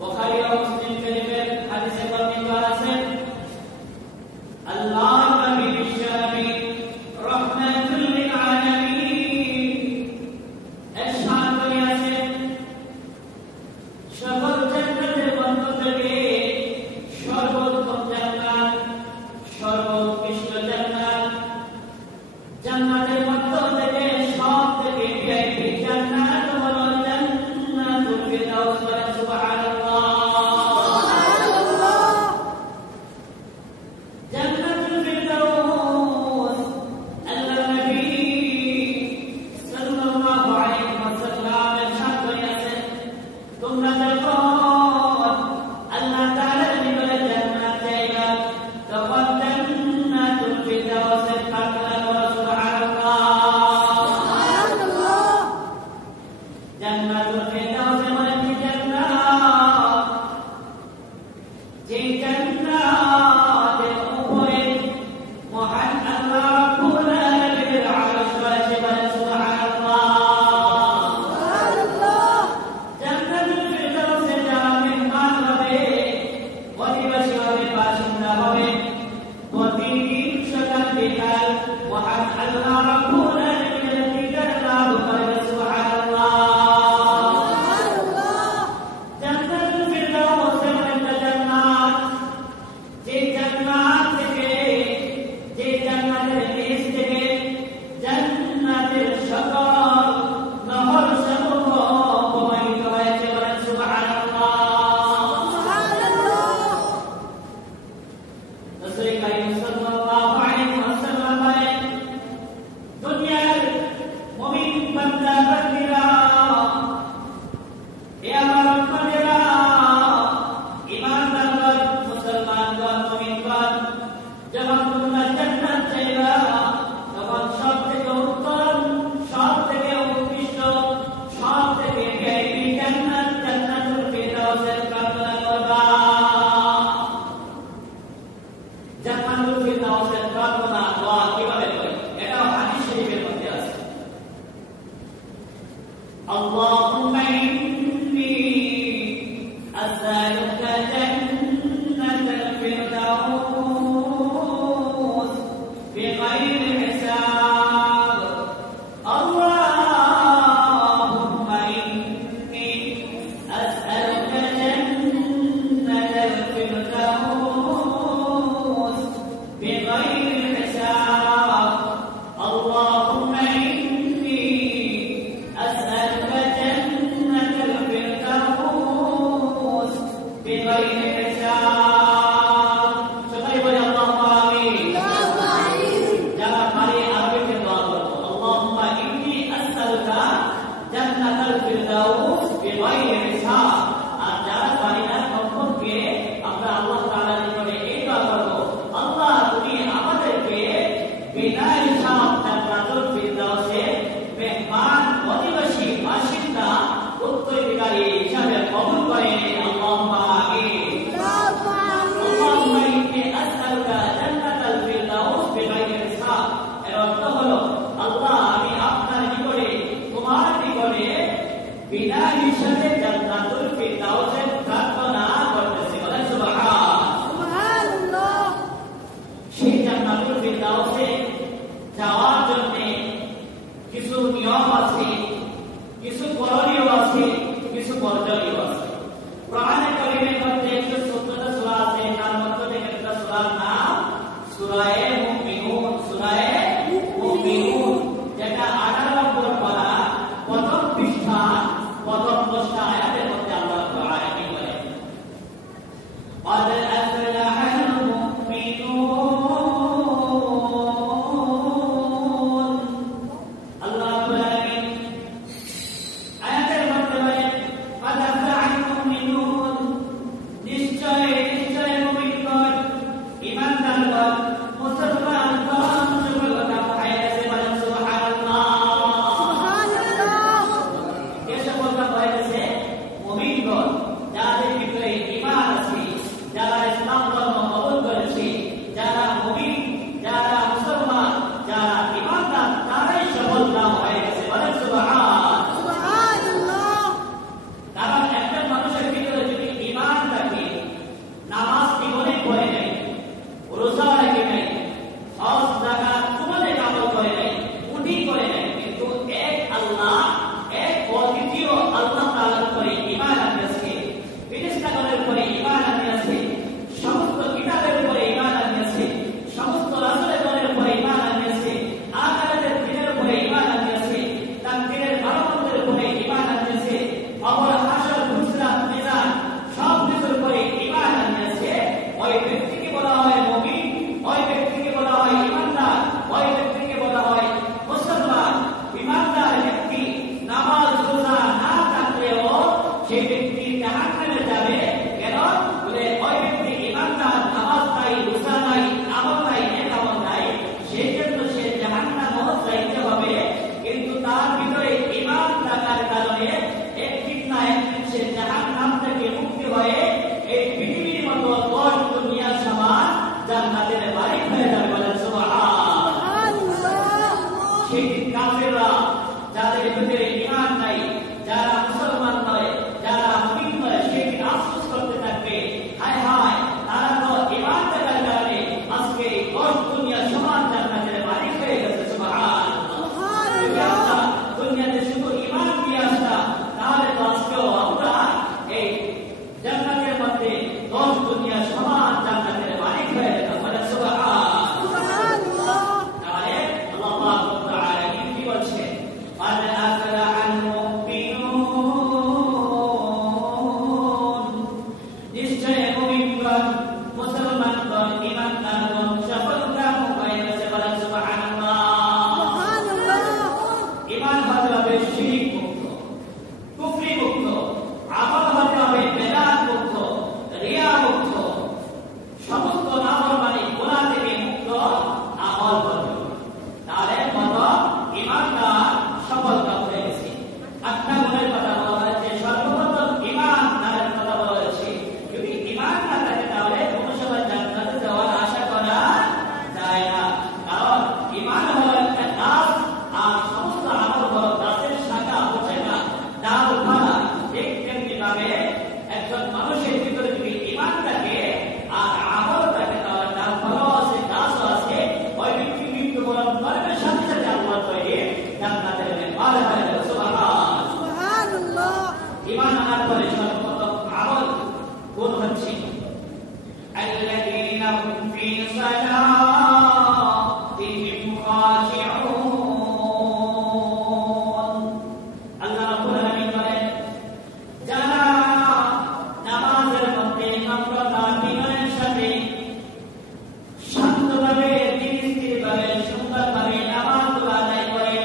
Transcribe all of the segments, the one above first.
বুখারী ও মুসলিম শরীফের হাদিসে বর্ণিত আছে আল্লাহ নবী বিশ্বনবী রাহমাতুল লিল আলামিন ইরশাদ করেছেন সকল জান্নাতের মধ্য থেকে সর্বোত্তম জান্নাত সর্বোৎকৃষ্ট জান্নাত জান্নাতের মধ্য থেকে সবথেকে ভিআইপি জান্নাত হলো জান্নাতুল ফিরদাউস। সুবহানাল্লাহ সুবহানাল্লাহ। জান্নাতুল ফিরদাউস আল্লাহর নবী সাল্লাল্লাহু আলাইহি ওয়াসাল্লাম ইরশাদ করেছেন তোমরা যখন আল্লাহ তাআলার নিকটে জান্নাত চাইবা তখন জান্নাতুল ফিরদাউসের প্রার্থনা করো। সুবহানাল্লাহ সুবহানাল্লাহ। জান্নাতুল ফিরদাউস এমন একটি জান্নাত যে জান্নাতের উপরে মহান আল্লাহ রাব্বুল আলামিনের আরশ রয়েছে। সুবহানাল্লাহ সুবহানাল্লাহ। জান্নাতুল ফিরদাউসে যারা মেহমান হবে অধিবাসী হবে বাসিন্দা হবে প্রতিদিন সকাল বিকাল মহান আল্লাহ রাব্বুল আলামিনের দিদার লাভ করবে। সুবহানাল্লাহ সুবহানাল্লাহ। জান্নাতুল ফিরদাউস এমন একটা জান্নাত যে জান্নাত থেকে যে জান্নাতের নিচ থেকে জান্নাতের সকল নহর সমূহ প্রবাহিত হয়েছে। বলেন সুবহানাল্লাহ সুবহানাল্লাহ। রাসূল কারীম সাল্লাল্লাহু আলাইহি ওয়াসাল্লাম বলেন দুনিয়ার মুমিন বান্দা বান্দীরা এ আমার উম্মতেরা ঈমানদারগণ মুসলমানগণ মুমিনগণ যখন তোমরা জান্নাত চাইবা তখন সবথেকে উত্তম সবথেকে উৎকৃষ্ট সবথেকে ভিআইপি জান্নাত জান্নাতুল ফিরদাউসের প্রার্থনা করবা। জান্নাতুল ফিরদাউসের প্রার্থনা দোয়া কিভাবে করি এটাও হাদিস শরীফের মধ্যে আছে। আল্লাহুম্মা ইন্নী পাবে একজন মানুষের ভিতরে যদি ঈমান থাকে আর আমল থাকে তাহলে তার ফলও আছে, কাজও আছে। ওই ব্যক্তি মৃত্যুবরণ করবে সাথে সাথে আল্লাহ তৈরি জান্নাতে যাবে। সুবহানাল্লাহ। ঈমান আনার পরে সর্বপ্রথম আমল কোন হচ্ছে الذين هم في صلاتهم خاشعون। আল্লাহ রাব্বুল আলামিন বলেন যারা নামাজের মধ্যে নম্রতা বিনয়ের সাথে শান্তভাবে ধীরস্থিরভাবে সুন্দরভাবে নামাজগুলো আদায় করে,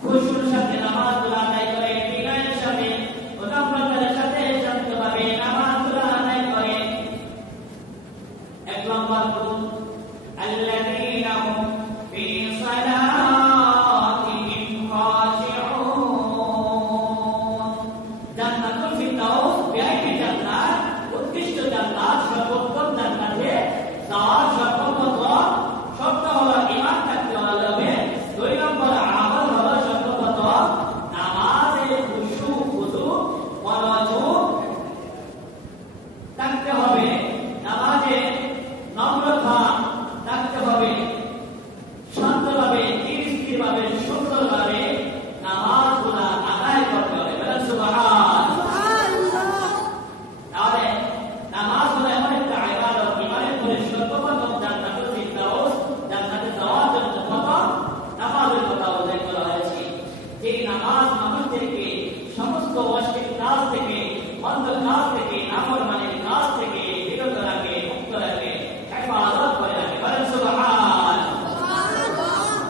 খুশুর সাথে নামাজগুলো আদায় করে, বিনয়ের সাথে নম্রতার সাথে শান্তভাবে নামাজগুলো আদায় করে। এক নম্বর গুণ আল্লাযীনা হুম ফি সালাতিহিম খাশিউন। জান্নাতুল ফিরদাউস ভিআইপি জান্নাত, উৎকৃষ্ট জান্নাত, সর্বোত্তম জান্নাতে যাওয়ার সর্বপ্রথম শর্ত হলো ঈমান থাকতে হবে। দুই নম্বর আমল হলো সর্বপ্রথম নামাজে খুশু খুদু মনোযোগ থাকতে হবে, নামাজে নম্রতা থাকতে হবে, শান্তভাবে ধীরস্থিরভাবে সুন্দরভাবে নামাজগুলো আদায় করতে হবে। বলেন সুবহানাল্লাহ। তাহলে নামাজগুলো এমন একটা ইবাদত, ঈমানের পরে সর্বপ্রথম জান্নাতুল ফিরদাউস জান্নাতে যাওয়ার জন্য প্রথম নামাজের কথা উল্লেখ করা হয়েছে। যে নামাজ মানুষদেরকে সমস্ত অশ্লীল কাজ থেকে, মন্দ কাজ থেকে, নাফরমানির কাজ থেকে বিরত রাখে, মুক্ত রাখে, হেফাজত করে রাখে। বলেন সুবহানাল্লাহ।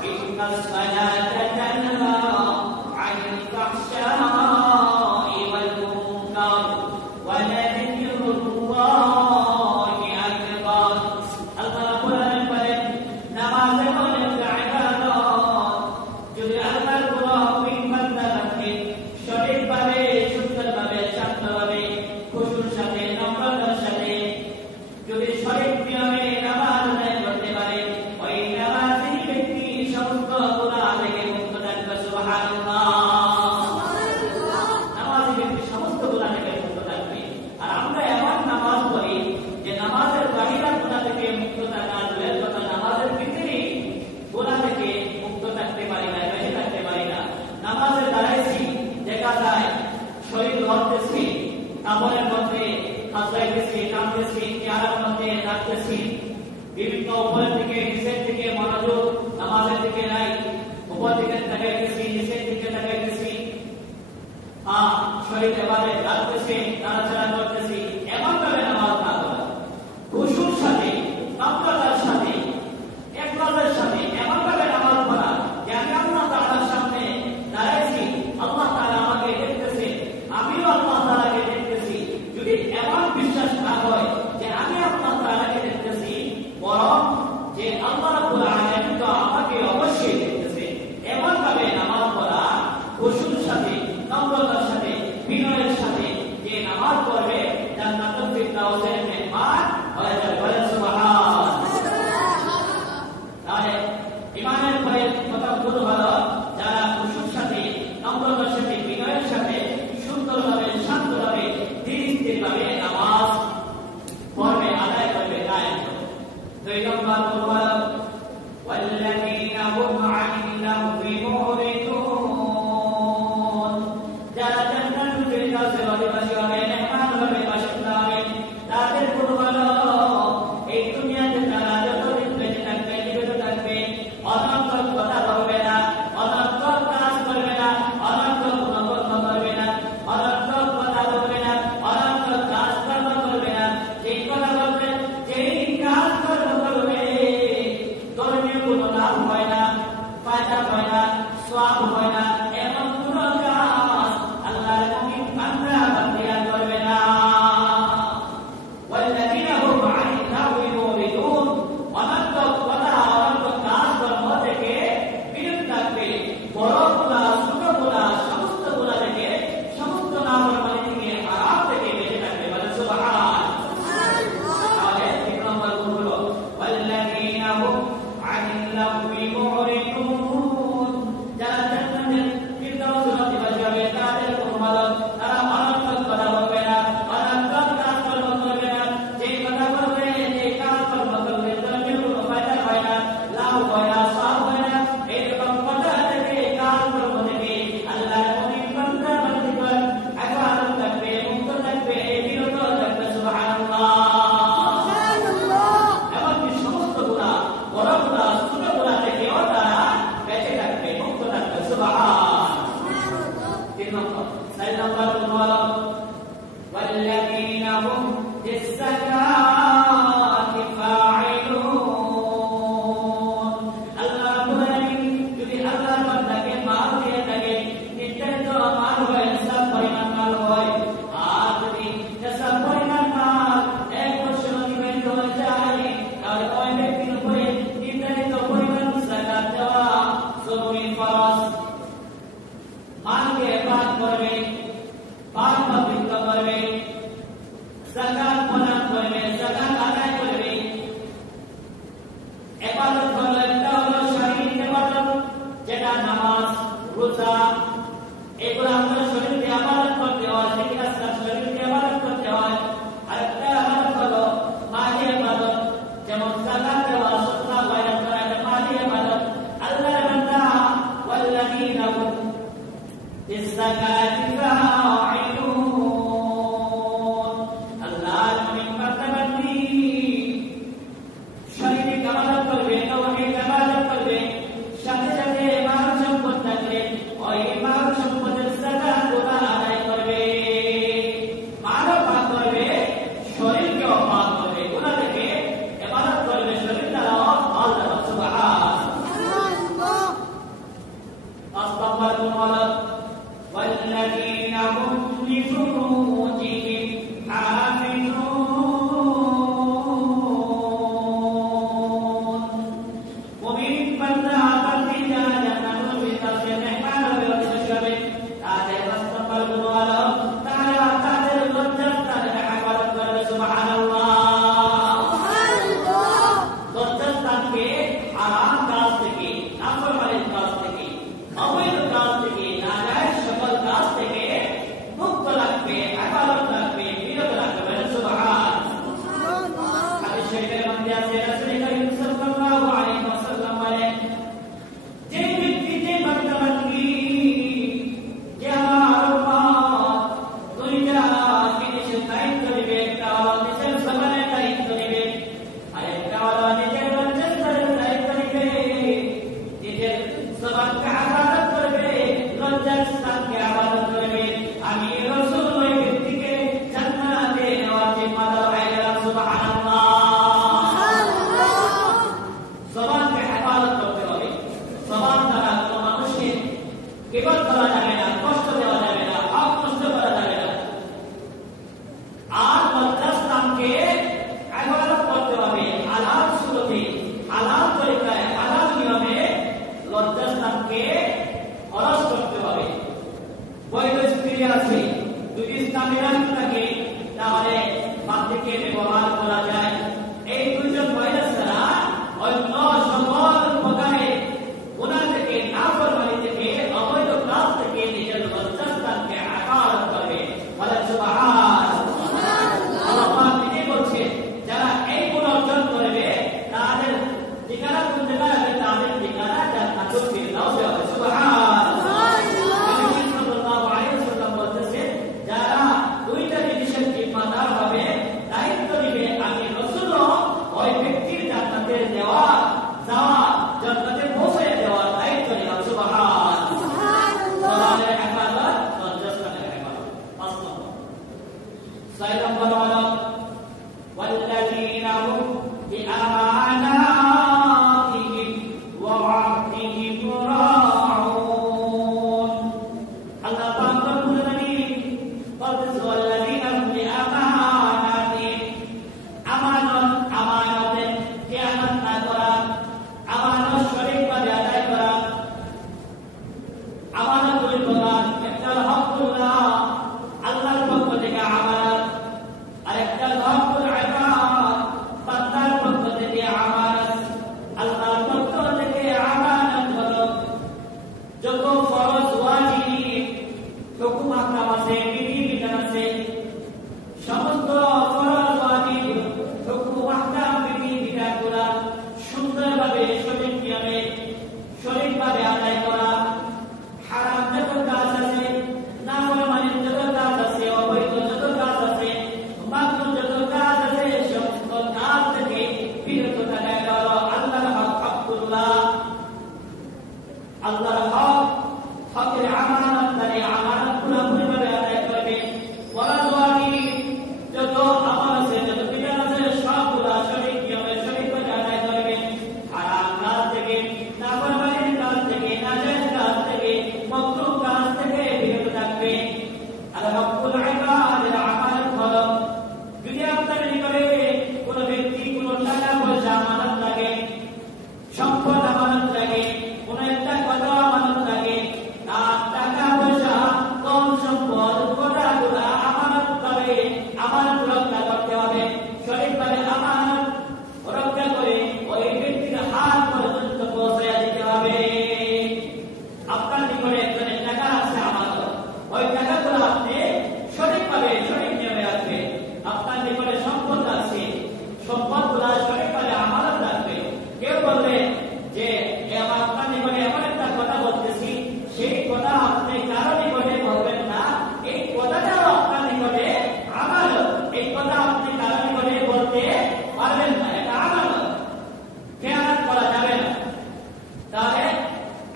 ইন্নাস সালাতা তানহা আনিল ফাহশাই ওয়াল মুনকার ওয়া লাযিকরুল্লাহি আকবার। আল্লাহ রাব্বুল আলামিন বলেন নামাজ এমন একটা ইবাদত, যদি আল্লাহর কোনো হুকুম বান্দা রাখে সঠিকভাবে, সুন্দরভাবে, শান্তভাবে, খুশুর সাথে, নম্রতার সাথে যদি সঠিক নিয়মে নামাজ আদায় করতে পারে, ওই নামাজি ব্যক্তি সমস্ত গুনাহ থেকে মুক্ত থাকবে। সুবহানাল্লাহ। নামাজি ব্যক্তি সমস্ত গুনাহ থেকে মুক্ত থাকবে। আর আমরা এমন নামাজ পড়ি যে নামাজের বাহিরা গুনাহ থেকে মুক্ত থাকা দূরের কথা, নামাজের ভিতরে গুনাহ থেকে মুক্ত থাকতে পারি না, বেঁচে থাকতে পারি না। নামাজের দাঁড়াইছি, দেখা যায় শরীর লড়তেছে, কাপড়ের মধ্যে হাসলাইতেছি, কাঁদতেছি, চেহারার মধ্যে নাচতেছি, বিভিন্ন উপরের দিকে নিচের দিকে মনোযোগ নামাজের দিকে নাই, উপর দিকে তাকাইতেছি, নিচের দিকে তাকাইতেছি, শরীর এবারে নাচতেছি, নাড়াচাড়া করতেছি। এমন ভাবে নামাজ না করা, খুশুর সাথে, নম্রতার সাথে, ইখলাসের সাথে এমন ভাবে নামাজ পড়া যে আমি আল্লাহ তাআলার সামনে দাঁড়াইছি, আল্লাহ তাআলা আমাকে দেখতেছে, আমিও আল্লাহ তাআলাকে দেখতেছি। যদি এমন বিশ্বাস না হয় যে আমি আল্লাহ তাআলাকে দেখতেছি, বরং যে আল্লাহ রাব্বুল আলামিন তো আমাকে অবশ্যই দেখতেছে, এমন ভাবে নামাজ পড়া, খুশুর সাথে, নম্রতার সাথে, বিনয়ের সাথে যে নামাজ পড়বে জান্নাতুল ফিরদাউসের মেহমান হয়ে যাবে। বলেন সুবহানাল্লাহ। তাহলে ঈমানের পরে প্রথম গুণ হলো যারা খুশুর সাথে, নম্রতার সাথে, বিনয়ের সাথে সুন্দরভাবে, শান্তভাবে, ধীরস্থিরভাবে ছয় নম্বর হলো ওয়াল্লাযীনা হুম বিআমানাতিহিম ওয়া ওয়া'দিহিম রাউন। আল্লাহ পাক রব্বুল আলামিন বলতেছেন ওয়াল্লাযীনা হুম বিআমানাতিহিম, আমানতে খেয়ানত না করা, আমানত সঠিকভাবে আদায় করা, আমানত তৈরি করা। একটা হকুল্লাহ আল্লাহর পক্ষ থেকে আমানত, আর একটা হকুল ইবাদ বান্দার পক্ষ থেকে আমানত। আল্লাহর পক্ষ থেকে আমানত হলো যত ফরজ ওয়াজিব হুকুম আহকাম আছে, বিধিবিধান আছে, সমস্ত ফরজ ওয়াজিব হুকুম আহকাম বিধিবিধানগুলো সুন্দরভাবে সঠিক নিয়মে সঠিকভাবে আদায় করা। হারাম যত কাজ আছে, নাফরমানির যত কাজ আছে, অবৈধ যত কাজ আছে, মাকরুহ যত কাজ আছে, সমস্ত কাজ থেকে বিরত থাকা হলো আল্লাহর হক, হকুল্লাহ। আল্লাহর হক, হকের আমানতদারি, আমানত পুরোপুরিভাবে আদায় করবে। ফরজ ওয়াজিব যত আমল আছে, যত বিধান আছে, সবগুলা সঠিক নিয়মে সঠিকভাবে আদায় করবে। হারাম কাজ থেকে, নাফরমানির কাজ থেকে, নাজায়েজ কাজ থেকে, মাকরুহ কাজ থেকে বিরত থাকবে। আর হকুল ইবাদের আমানত হলো যদি আপনার নিকটে কোনো ব্যক্তি কোনো টাকা পয়সা আমানত লাগে, সম্পদ আমানত লাগে, কোনো একটা কথা আমানত লাগে, তার টাকা পয়সা কম সম্পদ কথাগুলা আমানতভাবে আমানত রক্ষা করতে হবে। সঠিকভাবে আমানত রক্ষা করে ওই ব্যক্তির হাত পর্যন্ত পৌঁছাইয়া দিতে হবে। আপনার নিকটে একজনের টাকা আছে আমানত, ওই টাকাগুলো আপনি সঠিকভাবে সঠিক নিয়মে রাখবেন। আপনার নিকটে সম্পদ আছে, সম্পদগুলো সঠিকভাবে আমানত রাখবে। কেউ বলবে যে আপনার নিকটে এমন একটা কথা বলতেছি, সেই কথা আপনি কারো নিকটে বলবেন না, এই কথাটাও আপনার নিকটে আমানত, এই কথা আপনি কারো নিকটে বলতে পারবেন না, এটা আমানত, খেয়ানত করা যাবে না। তাহলে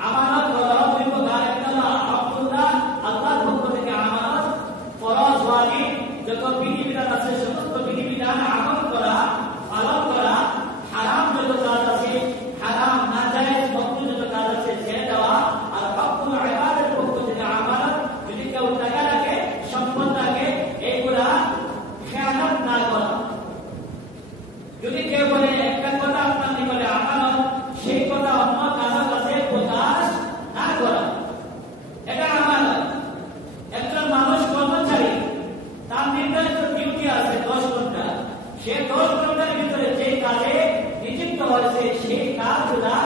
আমানত হলো দুই প্রকার, একটা হলো হকুল্লাহ আল্লাহর পক্ষ থেকে আমানত, ফরজ ওয়াজিব যত বিধিবিধান আছে সমস্ত বিধিবিধান আমল করা, পালন করা। হারাম যত কাজ আছে, হারাম নাজায়েজ মাকরুহ যত কাজ আছে ছেড়ে দেওয়া। আর হকুল ইবাদের পক্ষ থেকে আমানত, যদি কেউ টাকা রাখে, সম্পদ রাখে, এইগুলা খেয়ানত না করা। যদি কেউ বলে একটা কথা আপনার নিকটে আমানত, সেই কথা অন্য কারো কাছে প্রকাশ না করা, এটা আমানত। একজন মানুষ কর্মচারী, তার নির্ধারিত ডিউটি আছে 10 ঘন্টা, সে 10 ঘন্টার ভিতরে যে কাজে নিযুক্ত হয়েছে সেই কাজগুলা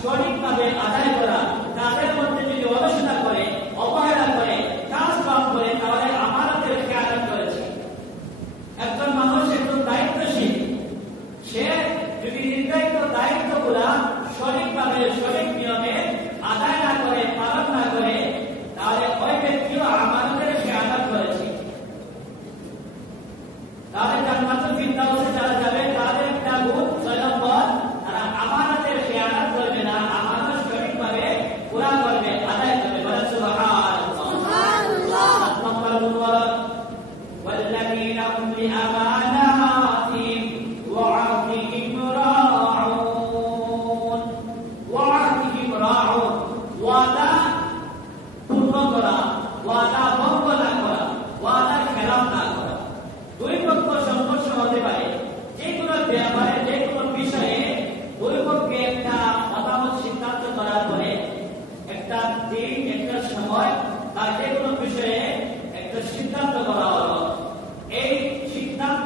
সঠিকভাবে আদায় করা। তাদের মধ্যে যদি অলসতা করে, অবহেলা করে, কাজ কম করে, তাহলে আমানতের খেয়ানত করেছে। একজন মানুষ একজন দায়িত্বশীল, সে যদি নির্ধারিত দায়িত্বগুলা সঠিকভাবে সঠিক নিয়মে আদায় না করে, পালন না করে, তাহলে ওই ব্যক্তিও আমানতের খেয়ানত করেছে। তাহলে জান্নাতুল ফিরদাউসে যারা যাবে তাদের একটা গুণ 6 নম্বর, তারা আমানতের খেয়ানত করবে না, আমানত সঠিকভাবে পুরা করবে, আদায় করবে। বলেন সুবহানাল্লাহ। 7 নম্বর গুণ হলো ওয়াল্লাযীনা হুম বিআমানাতিহিম ওয়া আহদিহিম রাউন। ওয়া আহদিহিম রাউন, ওয়াদা পূর্ণ করা, ওয়াদা ভঙ্গ না করা, ওয়াদার খেলাফ না করা। দুই পক্ষ সংঘর্ষ হতে পারে, যে কোনো ব্যাপারে, যে কোনো বিষয়ে দুই পক্ষে একটা মতামত সিদ্ধান্ত করার পরে একটা দিন, একটা সময়, তার যে কোনো বিষয়ে একটা সিদ্ধান্ত করা হলো। এই সিদ্ধান্ত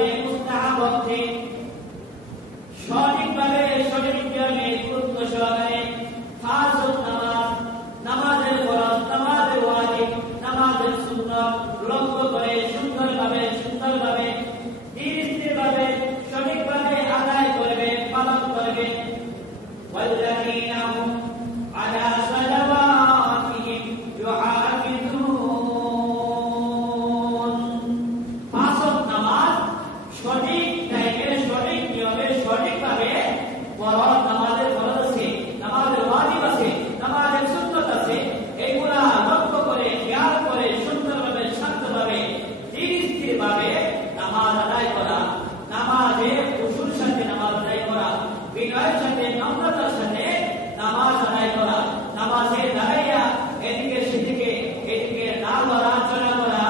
সুন্নতভাবে মুস্তাহাব অর্থে সঠিকভাবে সঠিক নিয়মে গুরুত্ব সহকারে ফারজ নামাজ, নামাজের ফরজ, নামাজের ওয়াজিব, নামাজের সুন্নাত লক্ষ্য করে সুন্দরভাবে ধীরে সঠিকভাবে আদায় করবে, পালন করবে। والذين هم على صلواتهم يحافظون। পাঁচ ওয়াক্ত নামাজ সঠিক টাইমে সঠিক নিয়মে সঠিকভাবে ফরজ, নামাজের ফরজ আছে, নামাজের ওয়াজিব আছে, নামাজের সুন্নাত আছে, এইগুলা লক্ষ্য করে খেয়াল করে সুন্দরভাবে শান্তভাবে ধীরে নামাজ আদায় করা, নামাজে খুশুর সাথে নামাজ আদায় করা, বিনয়ের সাথে নম্রতার সাথে নামাজ আদায় করা, নামাজে দাঁড়াইয়া এদিকে সেদিকে এদিকে না করা, চলা করা,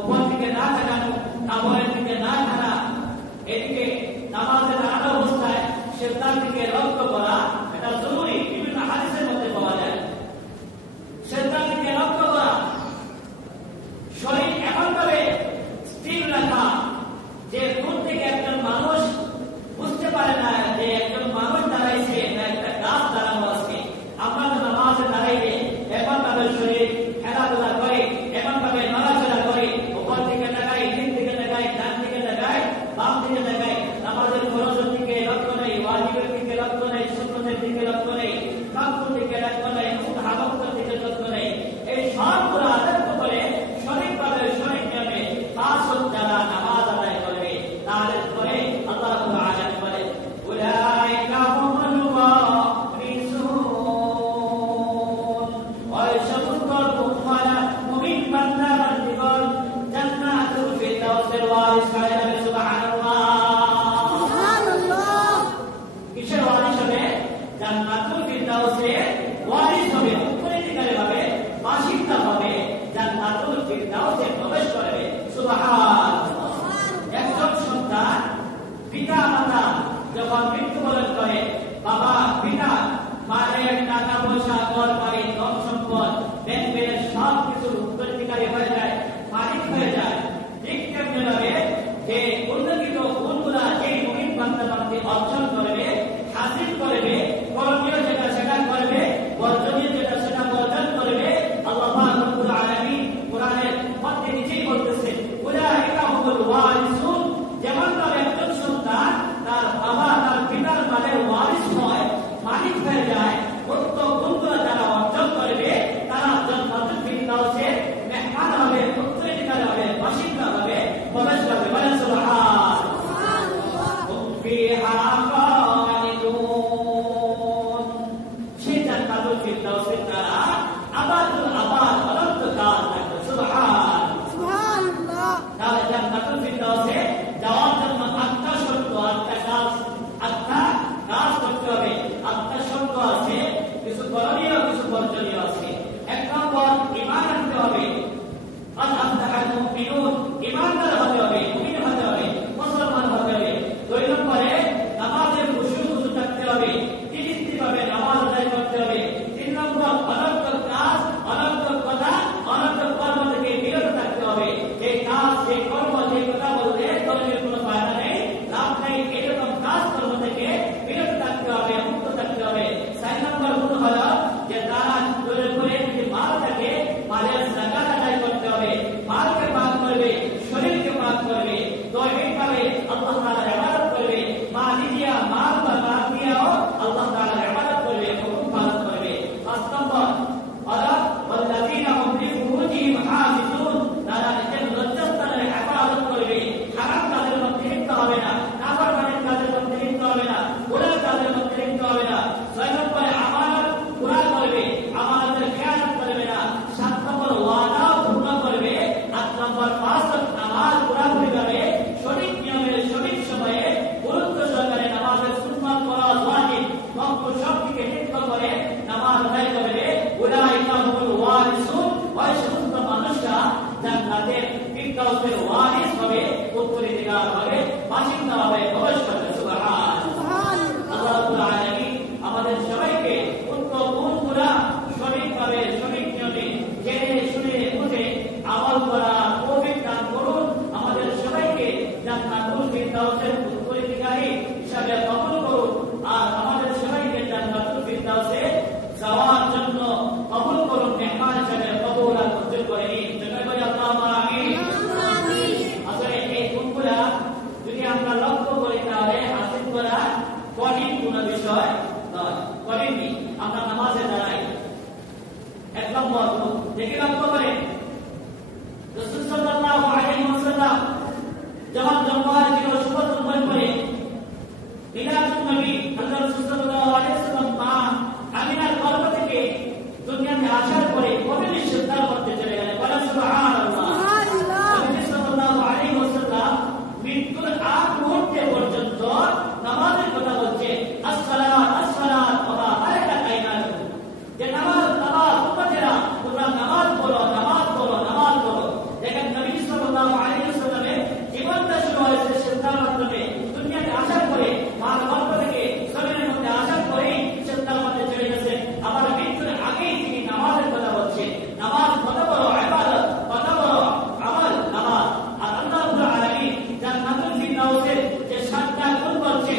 উপর দিকে না তাকানো, নামাজের দিকে না টানা, এদিকে নামাজের দাঁড়ানো অবস্থায় সেটার দিকে লক্ষ্য করা, এটা জরুরি। বিভিন্ন হাদিসের মধ্যে পাওয়া যায় সেটার দিকে লক্ষ্য করা, শরীর এমনভাবে স্থির রাখা যে দূর থেকে একজন মানুষ বুঝতে পারে না যে একজন মানুষ দাঁড়াইছে না একটা গাছ দাঁড়ানো আছে। আমরা তো নামাজে দাঁড়াইলে এমনভাবে শরীর খেলাধুলা করে, এমনভাবে নড়াচড়া করে, উপর দিকে তাকাই, নিচ দিকে তাকাই, ডান দিকে তাকাই, বাম দিকে তাকাই, নামাজের ফরজের দিকে লক্ষ্য নেই, ওয়াজিবের দিকে লক্ষ্য নেই, সুন্নতের দিকে লক্ষ্য নেই, কাফের দিকে লক্ষ্য নেই, মুস্তাহাবের দিকে লক্ষ্য নেই। এই সবগুলো আদর্শ করে সঠিকভাবে সঠিক নিয়মে পাঁচ ওয়াক্ত যারা নামাজ আদায় করবে তাদের পরে আল্লাহ রাব্বুল আলামিন বলে উলাইকা হুমুল ওয়ারিসুন। ওই সমস্ত মুমিন বান্দা বান্দীগণ জান্নাতুল ফিরদাউসের ওয়ারিস হয়ে যাবে। সুবহানাল্লাহ, সুবহানাল্লাহ। কিসের ওয়ারিস হবে? জান্নাতুল ফিরদাউসের ওয়ারিস হবে, উত্তরাধিকারী হবে, বাসিন্দা হবে, জান্নাতুল ফিরদাউসে প্রবেশ করবে। সুবহানাল্লাহ। একজন সন্তান পিতা মাতা যখন মৃত্যুবরণ করে, বাবা পিতা মায়ের টাকা পয়সা, ঘর বাড়ি, ধন সম্পদ, ব্যাংক ব্যালেন্স সব কিছুর উত্তরাধিকারী হয়ে যায়, মালিক হয়ে যায়। ঠিক তেমনিভাবে যে উল্লেখিত গুণগুলা যেই মুমিন বান্দা বান্দী অর্জন করবে, হাসিল করবে, করণীয় যেটা সেটা করবে, বর্জনীয় যেটা সেটা বর্জন করবে, আল্লাহ পাক রব্বুল আলামিন কোরআনের মধ্যে নিজেই বলতেছেন উলাইকা হুমুল ওয়ারিসুন। যেমন একজন সন্তান তার বাবা তার পিতার মালের ওয়ারিস হয়, মালিক হয়ে যায়, উক্ত গুণগুলো যারা অর্জন করবে তারা জান্নাতুল ফিরদাউসে জান্নাতুল ফিরদাউসের উত্তরাধিকারী হিসাবে কবুল করুন আর আমাদের সবাইকে জান্নাতুল ফিরদাউসে যাওয়ার জন্য কবুল করুন, মেহমান হিসাবে কবুল আর মঞ্জুর করে নিন। জন্য বলি আল্লাহুম্মা আমিন। আসলে এই গুণগুলা যদি আমরা লক্ষ্য করি তাহলে হাসিল করা কঠিন কোনো বিষয় নয়। কঠিন কি? আমরা নামাজে দাঁড়াই, এক নম্বর দেখে লক্ষ্য করেন রাসূল সাল্লাল্লাহু আলাইহি ওয়াসাল্লাম যখন জন্মার দিন শুভ জন্মের পরে মিলাদুন নবী হযরত রাসূল সাল্লাল্লাহু আলাইহি ওয়াসাল্লাম মা আমিনার গর্ভ থেকে দুনিয়াতে আসার পরে কবির সিদ্ধার মধ্যে চলে গেলেন। বলেন সুবহানাল্লাহ। নবী সাল্লাল্লাহু আলাইহি ওয়াসাল্লাম মৃত্যুর আগ মুহূর্তে পর্যন্ত নামাজের কথা বলছে, আসসালাত আসসালাত ওয়া মা মালাকাত আইমানুকুম, যে নামাজ নামাজ উম্মতেরা তোমরা নামাজ পড়ো নামাজ পড়ো নামাজ পড়ো। দেখেন নবী সাল্লাল্লাহু আলাইহি ওয়াসাল্লামের জীবনটা শুরু হয়েছে সিদ্ধার মাধ্যমে। দুনিয়াতে আসার পরে মার গর্ভ থেকে জমিনের মধ্যে আসার পরেই সিদ্ধার মধ্যে চলে গেছে। আবার মৃত্যুর আগেই তিনি নামাজের কথা বলছে। নামাজ কত বড় ইবাদত, কত বড় আমল নামাজ। আর আল্লাহ রাব্বুল আলামিন জান্নাতুল ফিরদাউসের যে 7টা গুণ বলছে